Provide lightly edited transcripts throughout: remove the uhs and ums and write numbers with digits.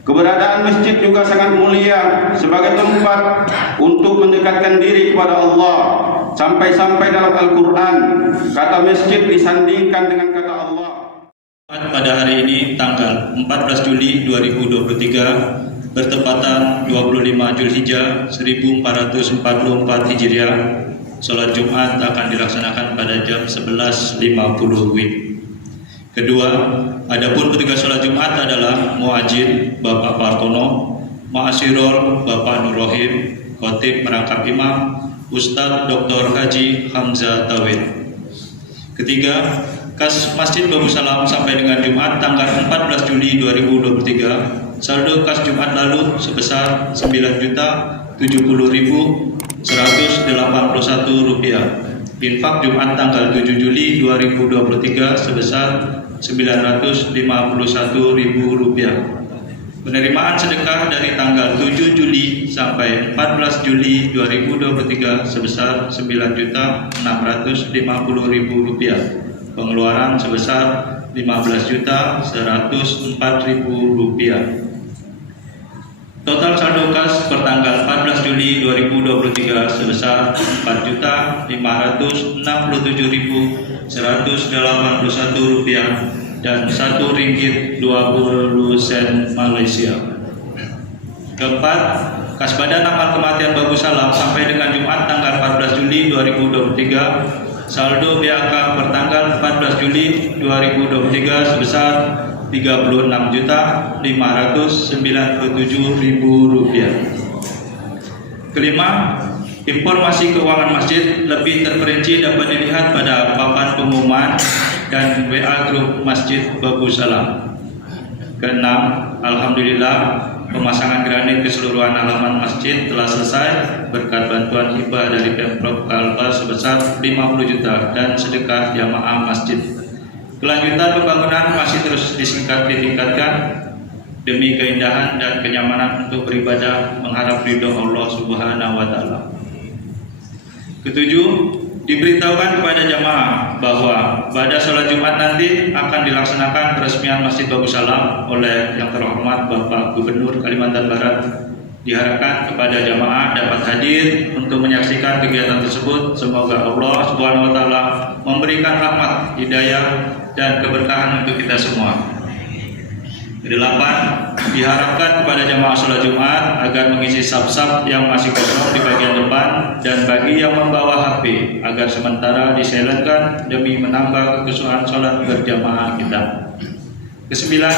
Keberadaan masjid juga sangat mulia sebagai tempat untuk mendekatkan diri kepada Allah. Sampai-sampai dalam Al-Quran kata masjid disandingkan dengan kata Allah. Pada hari ini tanggal 14 Juli 2023 bertepatan 25 Zulhijjah 1444 Hijriah, sholat Jumat akan dilaksanakan pada jam 11.50 WIB. Kedua, adapun petugas sholat Jumat adalah muadzin Bapak Partono, ma'asirul Bapak Nur Rohim, khotib merangkap imam Ustadz Dr. Haji Hamzah Tauhid. Ketiga, kas Masjid Babu Salam sampai dengan Jumat tanggal 14 Juli 2023, saldo kas Jumat lalu sebesar Rp9.070.181. Infak Jumat tanggal 7 Juli 2023 sebesar Rp951.000. Penerimaan sedekah dari tanggal 7 Juli sampai 14 Juli 2023 sebesar Rp9.650.000. Pengeluaran sebesar Rp15.104.000. Total saldo kas pertanggal 14 Juli 2023 sebesar Rp4.597.181 dan Rp1.20 Malaysia. Keempat, kas badan amal kematian Babu Salam sampai dengan Jumat tanggal 14 Juli 2023, saldo BAK pertanggal 14 Juli 2023 sebesar Rp36.597.000. Kelima, informasi keuangan masjid lebih terperinci dapat dilihat pada papan pengumuman dan WA grup Masjid Babu Salam. Keenam, alhamdulillah pemasangan granit keseluruhan halaman masjid telah selesai berkat bantuan hibah dari Pemprov Kalbar sebesar 50 juta dan sedekah jamaah masjid. Kelanjutan pembangunan masih terus ditingkatkan demi keindahan dan kenyamanan untuk beribadah mengharap ridho Allah Subhanahu wa taala. Ketujuh, diberitahukan kepada jamaah bahwa pada sholat Jumat nanti akan dilaksanakan peresmian Masjid Babu Salam oleh yang terhormat Bapak Gubernur Kalimantan Barat. Diharapkan kepada jamaah dapat hadir untuk menyaksikan kegiatan tersebut. Semoga Allah Subhanahu wa taala memberikan rahmat, hidayah dan keberkahan untuk kita semua. Kedelapan, diharapkan kepada jamaah sholat Jumat agar mengisi saf-saf yang masih kosong di bagian depan dan bagi yang membawa HP agar sementara disilentkan demi menambah kekhusyuan sholat berjamaah kita. Kesembilan,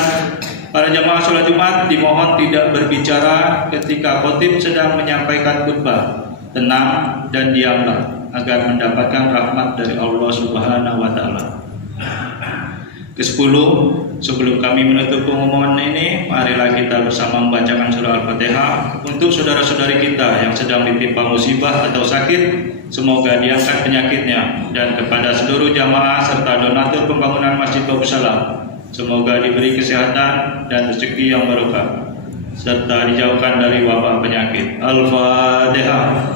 para jamaah sholat Jumat dimohon tidak berbicara ketika khotib sedang menyampaikan khutbah. Tenang dan diamlah agar mendapatkan rahmat dari Allah Subhanahu wa taala. Kesepuluh, sebelum kami menutup pengumuman ini, marilah kita bersama membacakan surah Al-Fatihah untuk saudara-saudari kita yang sedang ditimpa musibah atau sakit, semoga diangkat penyakitnya, dan kepada seluruh jamaah serta donatur pembangunan Masjid Babu Salam, semoga diberi kesehatan dan rezeki yang barokah serta dijauhkan dari wabah penyakit. Al-Fatihah.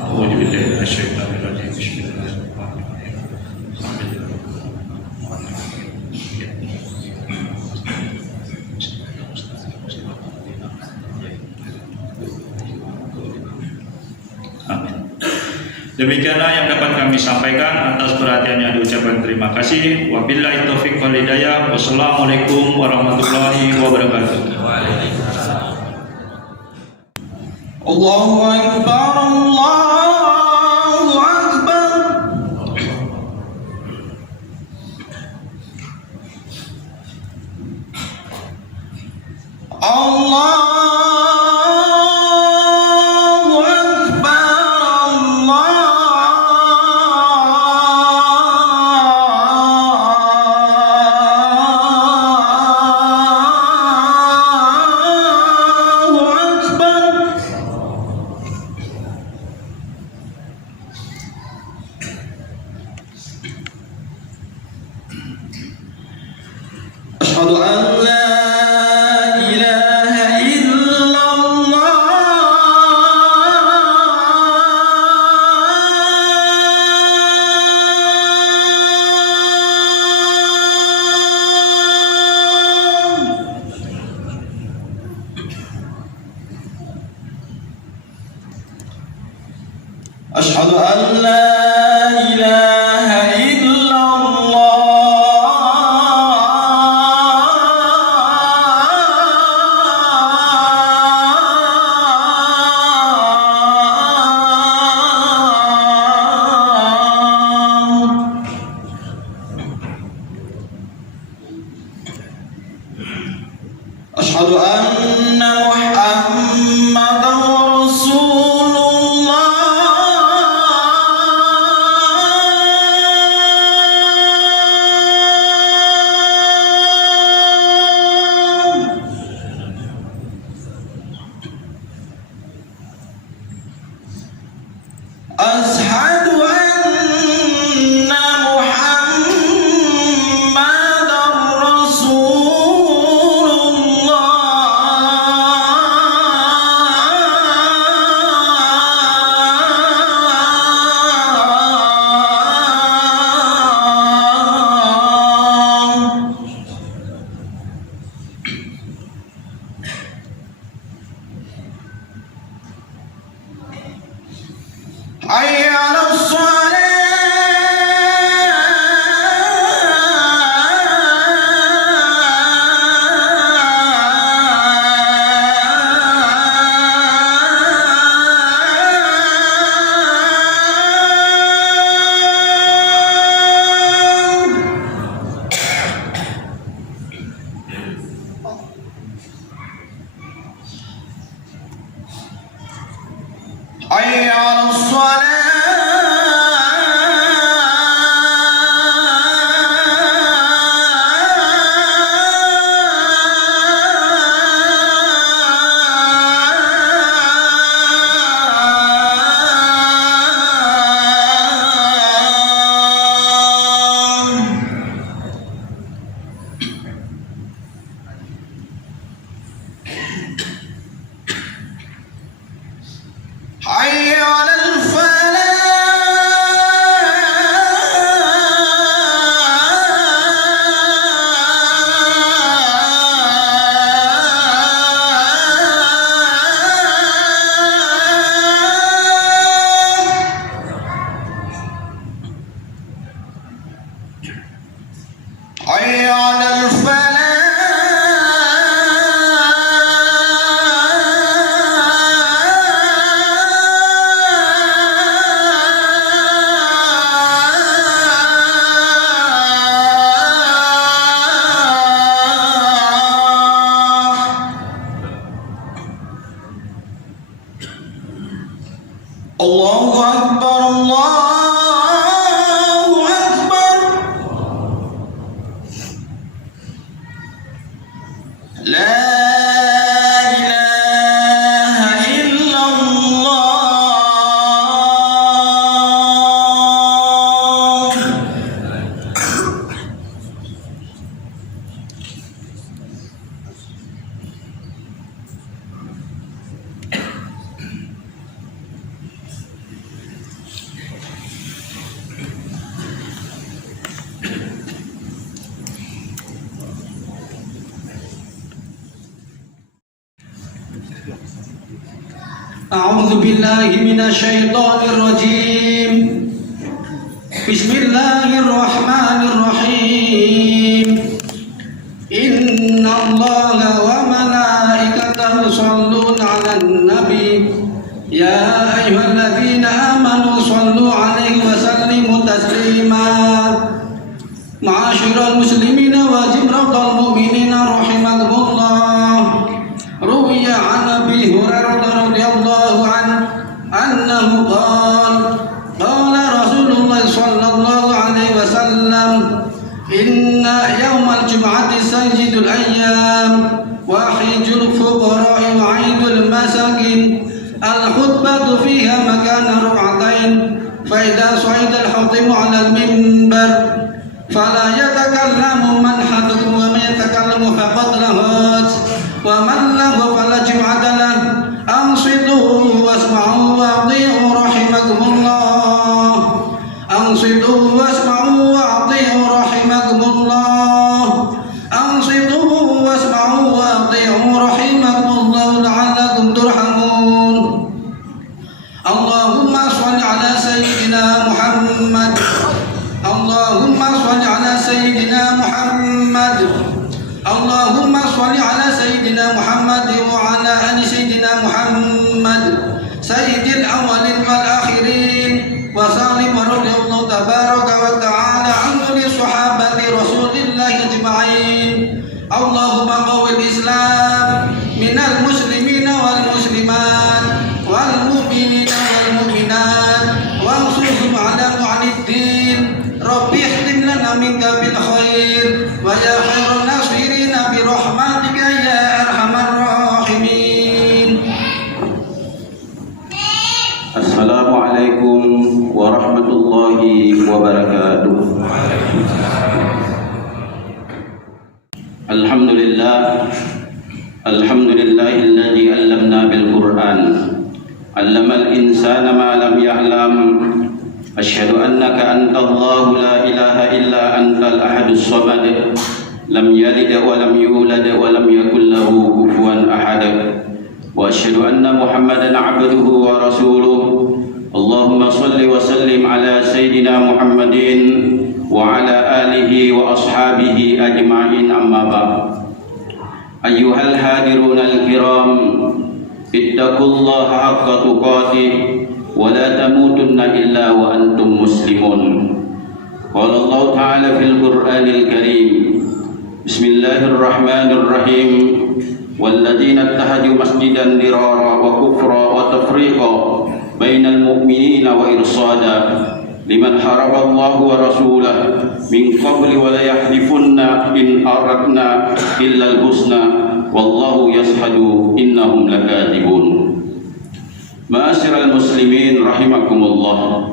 Demikianlah yang dapat kami sampaikan. Atas perhatiannya diucapkan terima kasih. Wabillahi taufiq wal hidayah. Wassalamualaikum warahmatullahi wabarakatuh. Allahu Akbar, Allahu Akbar. Allah أشهد أن لا إله إلا أشهد أن لا إله إلا الله. أشهد أن محمدا رسول الله. أشهد أن محمدا رسول الله. حي على حي على حي على حي على الله أكبر الله أكبر لا إله إلا الله. أعوذ بالله من الشيطان الرجيم. بسم الله الرحمن الرحيم. إن الله وملائكته يصلون على النبي يا أيها الذين آمنوا صلوا عليه وسلموا تسليما. معاشر المسلمين وجمرة المؤمنين رحمكم الله. روي عن أبي هريرة رضي الله عنه أنه قال قال رسول الله صلى الله عليه وسلم إن يوم الجمعة سيد الأيام وحيد الفقراء وعيد المساكين. الخطبة فيها مكان ركعتين. فإذا صعد الخطيب على المنبر فلا يتكلم من حدكم ومن يتكلم فقد لهات ومن له فلا جمعة له. أنصتوا واسمعوا وأطيعوا رحمكم الله. أنصتوا واسمعوا وأطيعوا رحمكم الله. أنصتوا واسمعوا وأطيعوا رحمكم الله لعلكم ترحمون. اللهم صل على محمد وعلى آل سيدنا محمد سيد الأولين والآخرين وسلم رضي الله تبارك وتعالى عن كل صحابة رسول الله أجمعين. اللهم قوي الإسلام من المسلمين والمسلمات والمؤمنين والمؤمنات وانصرهم على معن الدين. ربي اختم لنا منك بالخير ويا خير الناصرين برحمتك يا أرحم الراحمين. Assalamualaikum warahmatullahi wabarakatuh. Alhamdulillahilladzi 'allamna bil Qur'an 'allamal insana ma lam ya'lam. Asyhadu annaka antallahu la ilaha illa antal ahadus samad lam yalid wa lam yulad wa lam yakul lahu kufuwan ahad. Wa asyhadu anna Muhammadan 'abduhu wa rasuluh. Allahumma shalli wa sallim ala sayyidina Muhammadin wa ala alihi wa ashabihi ajma'in, amma ba'd. Ayyuhal hadirun al-kiram, ittaqullaha haqqa tuqatih wa la tamutunna illa wa antum muslimun. Qala Allah ta'ala fil Qur'anil Karim, Bismillahirrahmanirrahim. Walladzina ittahadu masjidan dirara wa kufra wa tafriqa bainal mu'minina wa irsada liman haraba Allah wa rasulah min qabli wa la yahlifunna in aradna illa al-husna wallahu yashhadu innahum lakadzibun. Ma'asyiral muslimin rahimakumullah,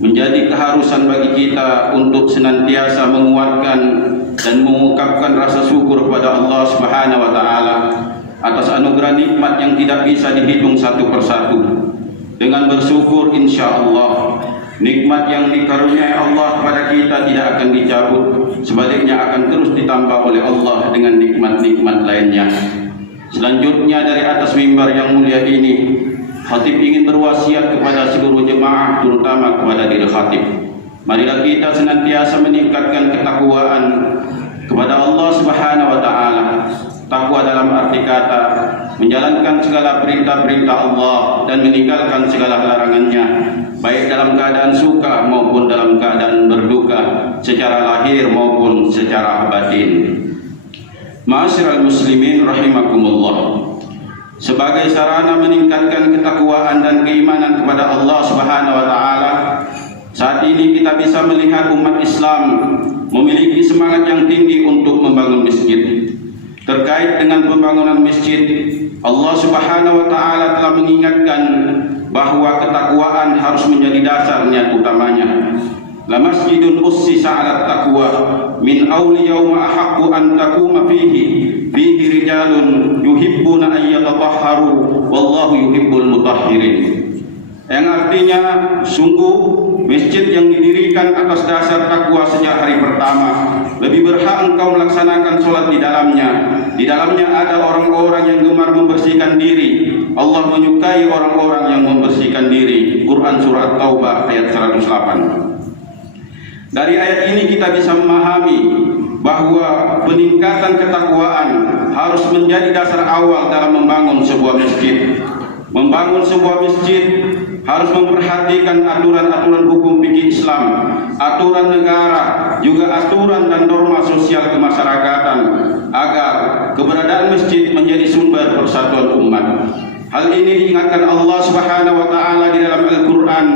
menjadi keharusan bagi kita untuk senantiasa menguatkan dan mengungkapkan rasa syukur kepada Allah Subhanahu wa taala atas anugerah nikmat yang tidak bisa dihitung satu persatu. Dengan bersyukur, insyaallah nikmat yang dikaruniai Allah kepada kita tidak akan dicabut, sebaliknya akan terus ditambah oleh Allah dengan nikmat-nikmat lainnya. Selanjutnya, dari atas mimbar yang mulia ini, khatib ingin berwasiat kepada seluruh jemaah, terutama kepada diri khatib. Marilah kita senantiasa meningkatkan ketakwaan kepada Allah Subhanahu wa taala. Takwa dalam arti kata menjalankan segala perintah-perintah Allah dan meninggalkan segala larangannya, baik dalam keadaan suka maupun dalam keadaan berduka, secara lahir maupun secara batin. Ma'asyiral muslimin rahimakumullah, sebagai sarana meningkatkan ketakwaan dan keimanan kepada Allah Subhanahu wa taala, saat ini kita bisa melihat umat Islam memiliki semangat yang tinggi untuk membangun masjid. Terkait dengan pembangunan masjid, Allah Subhanahu wa taala telah mengingatkan bahwa ketakwaan harus menjadi dasarnya utamanya. La masjidun ussisa 'ala taqwa min awli yauma ahaqqu an taquma fihi rijalun yuhibbuna an yatatahharu wallahu yuhibbul mutahhirin. Yang artinya, sungguh masjid yang didirikan atas dasar takwa sejak hari pertama, lebih berhak engkau melaksanakan sholat di dalamnya. Di dalamnya ada orang-orang yang gemar membersihkan diri. Allah menyukai orang-orang yang membersihkan diri. Quran Surat Taubah ayat 108. Dari ayat ini kita bisa memahami bahwa peningkatan ketakwaan harus menjadi dasar awal dalam membangun sebuah masjid. Membangun sebuah masjid harus memperhatikan aturan-aturan hukum fikih Islam, aturan negara, juga aturan dan norma sosial kemasyarakatan, agar keberadaan masjid menjadi sumber persatuan umat. Hal ini diingatkan Allah Subhanahu wa taala di dalam Al-Qur'an,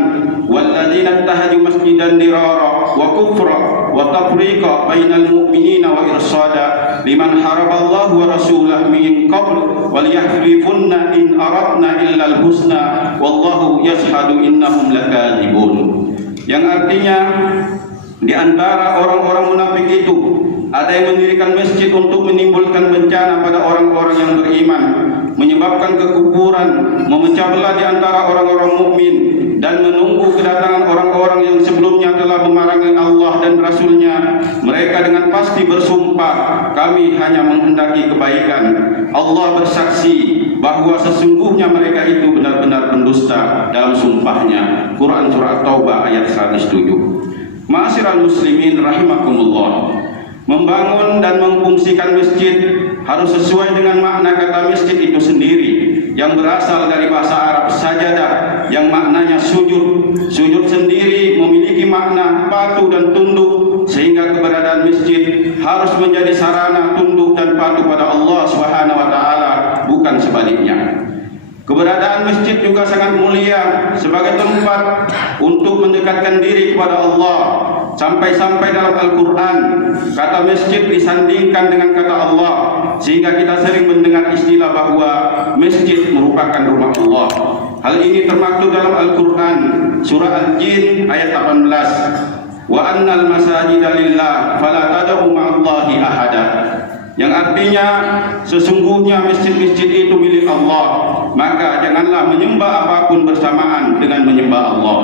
"Walladzina ittahadu masjidan dirara wa kufra wa tafriqa bainal mu'minina wa irsada liman haraballahu wa rasulahu min qabl wal yahlifunna in aradna illa al-husna wallahu yashhadu innahum lakadzibun." Yang artinya, di antara orang-orang munafik itu ada yang mendirikan masjid untuk menimbulkan bencana pada orang-orang yang beriman, menyebabkan kekufuran, memecah belah di antara orang-orang mukmin, dan menunggu kedatangan orang-orang yang sebelumnya telah memerangi Allah dan Rasul-Nya. Mereka dengan pasti bersumpah, kami hanya menghendaki kebaikan. Allah bersaksi bahwa sesungguhnya mereka itu benar-benar pendusta dalam sumpahnya. Quran Surat Taubah ayat 107. Ma'asyiral muslimin rahimakumullah, membangun dan memfungsikan masjid harus sesuai dengan makna kata masjid itu sendiri, yang berasal dari bahasa Arab sajadah, yang maknanya sujud. Sujud sendiri memiliki makna patuh dan tunduk, sehingga keberadaan masjid harus menjadi sarana tunduk dan patuh pada Allah Subhanahu wa taala, bukan sebaliknya. Keberadaan masjid juga sangat mulia sebagai tempat untuk mendekatkan diri kepada Allah. Sampai-sampai dalam Al-Quran kata masjid disandingkan dengan kata Allah, sehingga kita sering mendengar istilah bahwa masjid merupakan rumah Allah. Hal ini termaktub dalam Al-Quran surah Al-Jin ayat 18. Wa annal masajida lillah fala tad'u ma'allahi ahada. Yang artinya sesungguhnya masjid-masjid itu milik Allah, maka janganlah menyembah apapun bersamaan dengan menyembah Allah.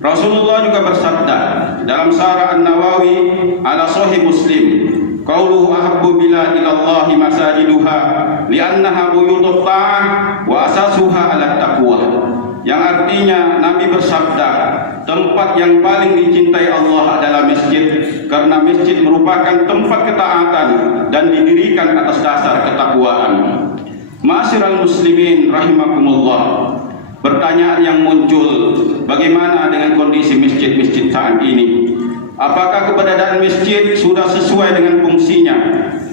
Rasulullah juga bersabda dalam Syarah An-Nawawi ala Sahih Muslim, qauluhu ahabbu bila ilallahi masajiduha li'annaha buyutut ta'ah wa asasuha ala taqwa. Yang artinya Nabi bersabda, tempat yang paling dicintai Allah adalah masjid, karena masjid merupakan tempat ketaatan dan didirikan atas dasar ketakwaan. Ma'asyiral muslimin rahimakumullah. Pertanyaan yang muncul, bagaimana dengan kondisi masjid-masjid saat ini? Apakah keberadaan masjid sudah sesuai dengan fungsinya?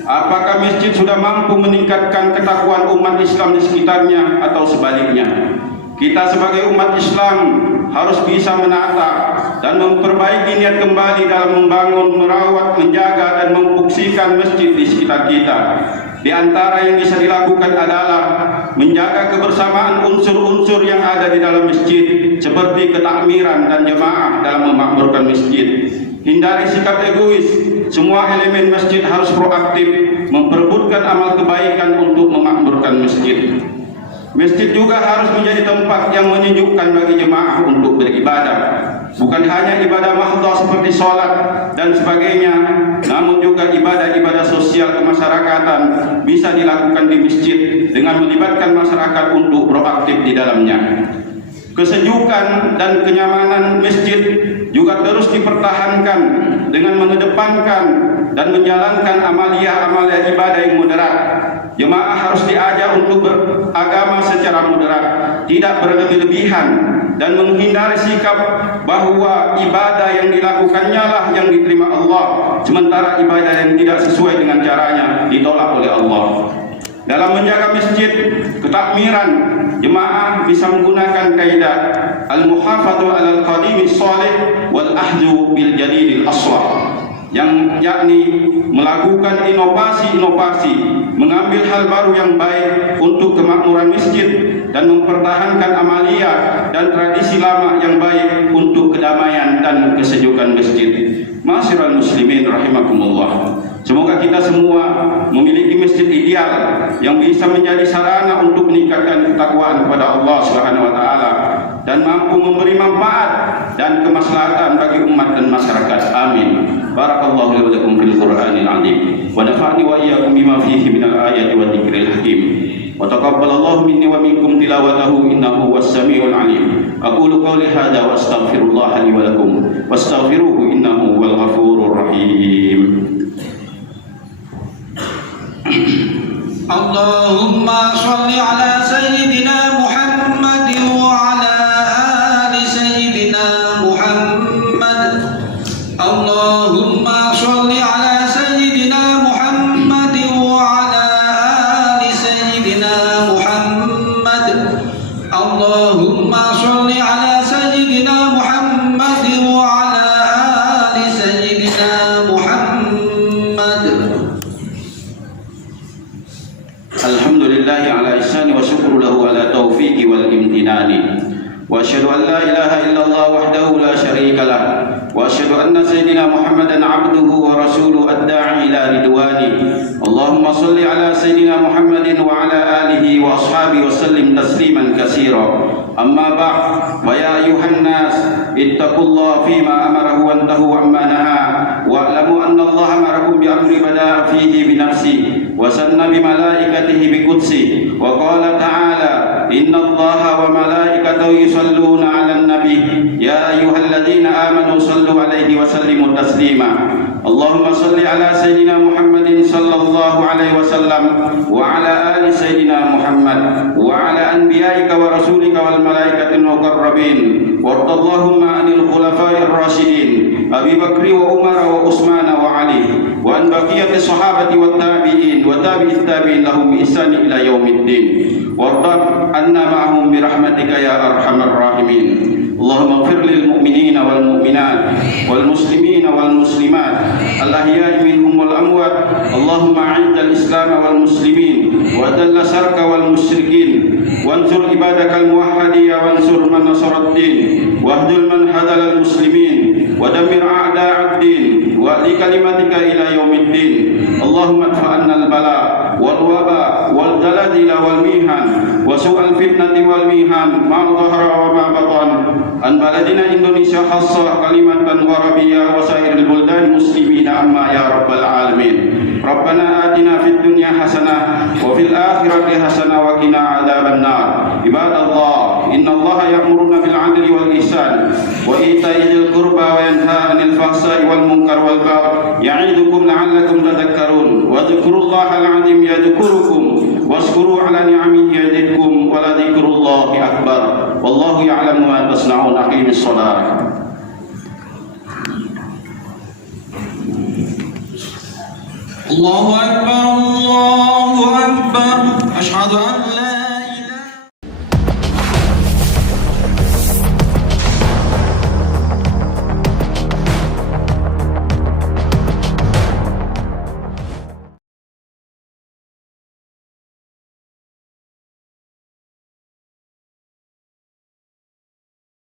Apakah masjid sudah mampu meningkatkan ketakwaan umat Islam di sekitarnya atau sebaliknya? Kita sebagai umat Islam harus bisa menata dan memperbaiki niat kembali dalam membangun, merawat, menjaga dan memfungsikan masjid di sekitar kita. Di antara yang bisa dilakukan adalah menjaga kebersamaan unsur-unsur yang ada di dalam masjid, seperti ketakmiran dan jemaah dalam memakmurkan masjid. Hindari sikap egois. Semua elemen masjid harus proaktif memperebutkan amal kebaikan untuk memakmurkan masjid. Masjid juga harus menjadi tempat yang menyejukkan bagi jemaah untuk beribadah. Bukan hanya ibadah mahdhah seperti sholat dan sebagainya, namun juga ibadah-ibadah sosial kemasyarakatan bisa dilakukan di masjid dengan melibatkan masyarakat untuk proaktif di dalamnya. Kesejukan dan kenyamanan masjid juga terus dipertahankan dengan mengedepankan dan menjalankan amalia-amalia ibadah yang moderat. Jemaah harus diajak untuk beragama secara moderat, tidak berlebih-lebihan, dan menghindari sikap bahwa ibadah yang dilakukannya lah yang diterima Allah, sementara ibadah yang tidak sesuai dengan caranya ditolak oleh Allah. Dalam menjaga masjid, ketakmiran, jemaah bisa menggunakan kaidah al-muhafadhu 'alal qadimi shalih wal ahdu bil jadidil aswah, yang yakni melakukan inovasi-inovasi, mengambil hal baru yang baik untuk kemakmuran masjid dan mempertahankan amalia dan tradisi lama yang baik untuk kedamaian dan kesejukan masjid. Ma'asyiral muslimin rahimakumullah. Semoga kita semua memiliki masjid ideal yang bisa menjadi sarana untuk meningkatkan ketakwaan kepada Allah Subhanahu wa taala dan mampu memberi manfaat dan kemaslahatan bagi umat dan masyarakat. Amin. Barakallahu li wa lakum fil Qur'anil 'azim wa nafa'ani wa iyyakum bima fihi minal ayati wa dzikril hakim. Wa taqabbalallahu minni wa minkum tilawatahu innahu was-sami'ul 'alim. Aqulu qawli hadza wa astaghfirullah li wa lakum wastaghfiruhu innahu wal ghafurur rahim. Allahumma shalli ala sayyidina Muhammad wa ala ali sayyidina Muhammad. Allahumma shalli ala sayyidina Muhammad wa ala ali sayyidina Muhammad. Allahumma shalli ala sayyidina Muhammad wa ala ali sayyidina Muhammad. Alhamdulillahi ala ihsani wa syukru lahu ala taufiqi wal imtinani. Wa asyhadu an la ilaha illallah wahdahu la syarika lah. Wa asyhadu anna sayyidina Muhammadan abduhu wa rasuluhu ad-da'i ila ridwani. Allahumma salli ala sayyidina Muhammadin wa ala alihi wa ashabihi wa sallim tasliman katsira. Amma ba'd, fa ya ayuhan nas ittaqullaha fima amarahu wa antahu amma naha wa'lamu anna Allah amarakum bi amri bada'a fihi bi nafsi wa sanna bi malaikatihi bi qudsi wa qala ta'ala inna Allaha wa malaikatahu yusalluna 'alan nabi ya ayyuhalladzina amanu sallu 'alaihi wa sallimu taslima. اللهم صل على سيدنا محمد صلى الله عليه وسلم وعلى آل سيدنا محمد وعلى أنبيائك ورسولك والملائكة المقربين وارض اللهم عن الخلفاء الراشدين أبي بكر وعمر وعثمان وعلي وعن بقية الصحابة والتابعين وتابع التابعين لهم بإحسان إلى يوم الدين وارض عنا معهم برحمتك يا أرحم الراحمين. اللهم اغفر للمؤمنين والمؤمنات والمسلمين والمسلمات الأحياء منهم والأموات. اللهم أعز الإسلام والمسلمين وأذل الشرك والمشركين وانصر عبادك الموحدين وانصر من نصر الدين واهدل من هدل المسلمين ودمر أعداء الدين وأعلي كلمتك إلى يوم الدين. اللهم ادفع عنا البلاء والوباء والزلازل والميهان وسوء الفتنة والميهان ما ظهر وما بطن عن بلدنا إندونيسيا خاصة كلمة غربية وسائر البلدان المسلمين عما يا رب العالمين. ربنا آتنا في الدنيا حسنة وفي الآخرة حسنة وقنا عذاب النار. عباد الله إن الله يأمرنا بالعدل والإحسان وإيتاء ذي القربى وينهى عن الفحشاء والمنكر والبغي يعظكم لعلكم تذكرون واذكروا الله العظيم يذكركم واشكروا على نعمه يزدكم ولذكر الله أكبر والله يعلم ما تصنعون. أقيم الصلاة. الله أكبر الله أكبر أشهد أن لا